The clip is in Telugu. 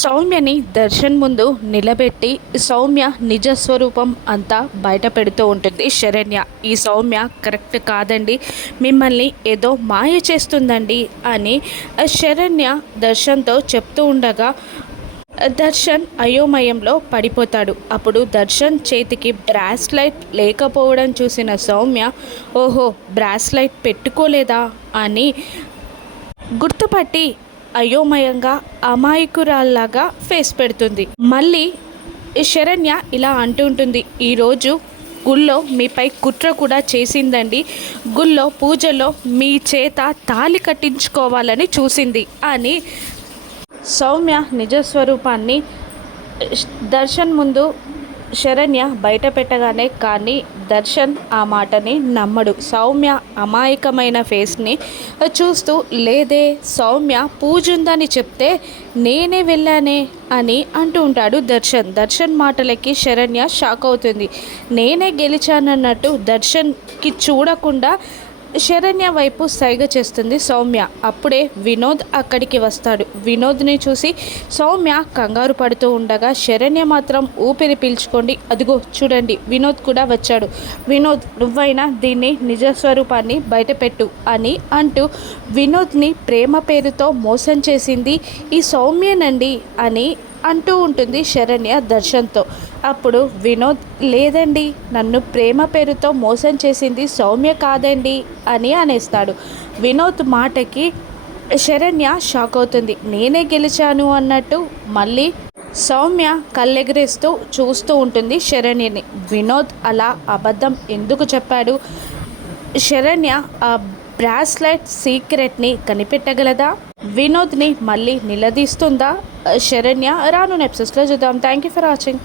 సౌమ్యని దర్శన్ ముందు నిలబెట్టి సౌమ్య నిజస్వరూపం అంతా బయట పెడుతూ ఉంటుంది శరణ్య. ఈ సౌమ్య కరెక్ట్ కాదండి, మిమ్మల్ని ఏదో మాయ చేస్తుందండి అని శరణ్య దర్శన్తో చెప్తూ ఉండగా దర్శన్ అయోమయంలో పడిపోతాడు. అప్పుడు దర్శన్ చేతికి బ్రాస్లైట్ లేకపోవడం చూసిన సౌమ్య, ఓహో బ్రాస్లైట్ పెట్టుకోలేదా అని గుర్తుపట్టి అయోమయంగా అమాయకురాల్లాగా ఫేస్ పెడుతుంది. మళ్ళీ శరణ్య ఇలా అంటుంటుంది, ఈరోజు గుళ్ళో మీపై కుట్ర కూడా చేసిందండి, గుళ్ళో పూజలో మీ చేత తాళి కట్టించుకోవాలని చూసింది అని సౌమ్య నిజస్వరూపాన్ని దర్శన్ ముందు శరణ్య బయట పెట్టగానే కానీ దర్శన్ ఆ మాటని నమ్మడు. సౌమ్య అమాయకమైన ఫేస్ని చూస్తూ, లేదే సౌమ్య పూజ ఉందని చెప్తే నేనే వెళ్ళానే అని అంటూ ఉంటాడు దర్శన్. దర్శన్ మాటలకి శరణ్య షాక్ అవుతుంది. నేనే గెలిచానన్నట్టు దర్శన్కి చూడకుండా శరణ్య వైపు సైగ చేస్తుంది సౌమ్య. అప్పుడే వినోద్ అక్కడికి వస్తాడు. వినోద్ని చూసి సౌమ్య కంగారు పడుతూ ఉండగా శరణ్య మాత్రం ఊపిరి పీల్చుకోండి, అదిగో చూడండి వినోద్ కూడా వచ్చాడు, వినోద్ నువ్వైనా దీన్ని నిజస్వరూపాన్ని బయటపెట్టు అని అంటూ వినోద్ని ప్రేమ పేరుతో మోసం చేసింది ఈ సౌమ్యనండి అని అంటూ ఉంటుంది శరణ్య దర్శన్తో. అప్పుడు వినోద్, లేదండి నన్ను ప్రేమ పేరుతో మోసం చేసింది సౌమ్య కాదండి అని అనేస్తాడు. వినోద్ మాటకి శరణ్య షాక్ అవుతుంది. నేనే గెలిచాను అన్నట్టు మళ్ళీ సౌమ్య కళ్ళెగరేస్తూ చూస్తూ ఉంటుంది శరణ్యని. వినోద్ అలా అబద్ధం ఎందుకు చెప్పాడు? శరణ్య ఆ బ్రాస్లైట్ సీక్రెట్ని కనిపెట్టగలదా? వినోద్ని మళ్ళీ నిలదీస్తుందా శరణ్య? రాను ఎపిసోడ్స్లో చూద్దాం. Thank you for watching.